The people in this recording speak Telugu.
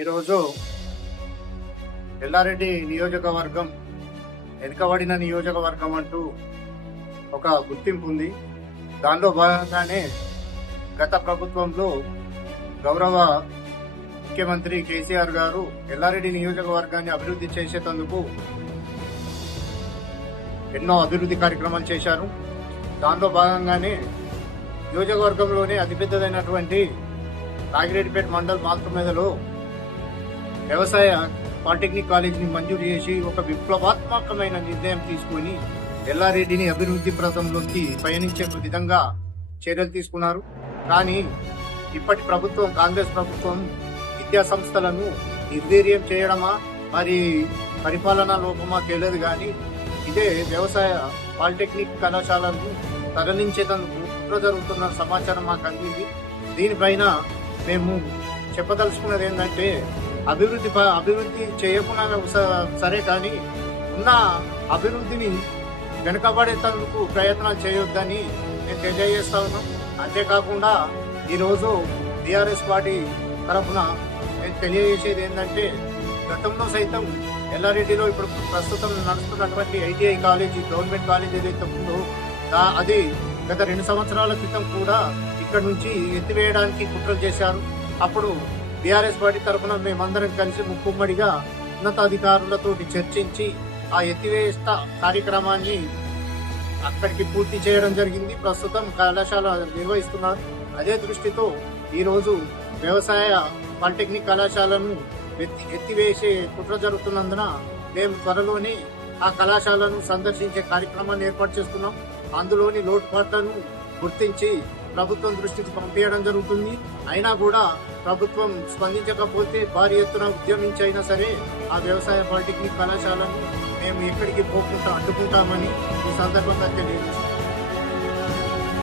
ఈరోజు ఎల్లారెడ్డి నియోజకవర్గం వెనుకబడిన నియోజకవర్గం అంటూ ఒక గుర్తింపు ఉంది. దానిలో భాగంగానే గత ప్రభుత్వంలో గౌరవ ముఖ్యమంత్రి కేసీఆర్ గారు ఎల్లారెడ్డి నియోజకవర్గాన్ని అభివృద్ధి చేసేందుకు ఎన్నో అభివృద్ధి కార్యక్రమాలు చేశారు. దానిలో భాగంగానే నియోజకవర్గంలోనే అతిపెద్దదైనటువంటి నాగిరెడ్డిపేట మండల్ మాల్తుమేదలో వ్యవసాయ పాలిటెక్నిక్ కాలేజీని మంజూరు చేసి ఒక విప్లవాత్మకమైన నిర్ణయం తీసుకుని ఎల్లారెడ్డిని అభివృద్ధి పథంలోకి పయనించే విధంగా చర్యలు తీసుకున్నారు. కానీ ఇప్పటి ప్రభుత్వం, కాంగ్రెస్ ప్రభుత్వం విద్యా సంస్థలను నిర్వీర్యం చేయడమా మరి పరిపాలనా లోపమా తెలియదు. కానీ ఇదే వ్యవసాయ పాలిటెక్నిక్ కళాశాలను తరలించేందుకు కుట్ర జరుగుతున్న సమాచారం మాకు అందింది. దీనిపైన మేము చెప్పదలుచుకున్నది ఏంటంటే అభివృద్ధి చేయకుండా సరే, కానీ ఉన్న అభివృద్ధిని వెనుకబడేందుకు ప్రయత్నాలు చేయొద్దని నేను తెలియజేస్తా ఉన్నాం. అంతేకాకుండా ఈరోజు టీఆర్ఎస్ పార్టీ తరఫున నేను తెలియజేసేది ఏంటంటే, గతంలో సైతం ఎల్లారెడ్డిలో ఇప్పుడు ప్రస్తుతం నడుస్తున్నటువంటి ఐటీఐ కాలేజీ, గవర్నమెంట్ కాలేజ్ ఏదైతే ఉందో అది గత 2 సంవత్సరాల క్రితం కూడా ఇక్కడ నుంచి ఎత్తివేయడానికి కుట్రలు చేశారు. అప్పుడు టీఆర్ఎస్ పార్టీ తరఫున మేమందరం కలిసి ముక్కుమ్మడిగా ఉన్నతాధికారులతో చర్చించి ఆ ఎత్తివేస్త కార్యక్రమాన్ని అక్కడికి పూర్తి చేయడం జరిగింది. ప్రస్తుతం కళాశాల నిర్వహిస్తున్నారు. అదే దృష్టితో ఈరోజు వ్యవసాయ పాలిటెక్నిక్ కళాశాలను ఎత్తివేసే కుట్ర జరుగుతున్నందున మేము త్వరలోనే ఆ కళాశాలను సందర్శించే కార్యక్రమాన్ని ఏర్పాటు చేస్తున్నాం. అందులోని లోటుపాట్లను గుర్తించి ప్రభుత్వం దృష్టికి పంపించడం జరుగుతుంది. అయినా కూడా ప్రభుత్వం స్పందించకపోతే భారీ ఎత్తున ఉద్యమించైనా సరే ఆ వ్యవసాయ పాలిటెక్నిక్ కళాశాలను మేము ఎక్కడికి పోకుండా అడ్డుకుంటామని ఈ సందర్భంగా తెలియజేస్తున్నాం.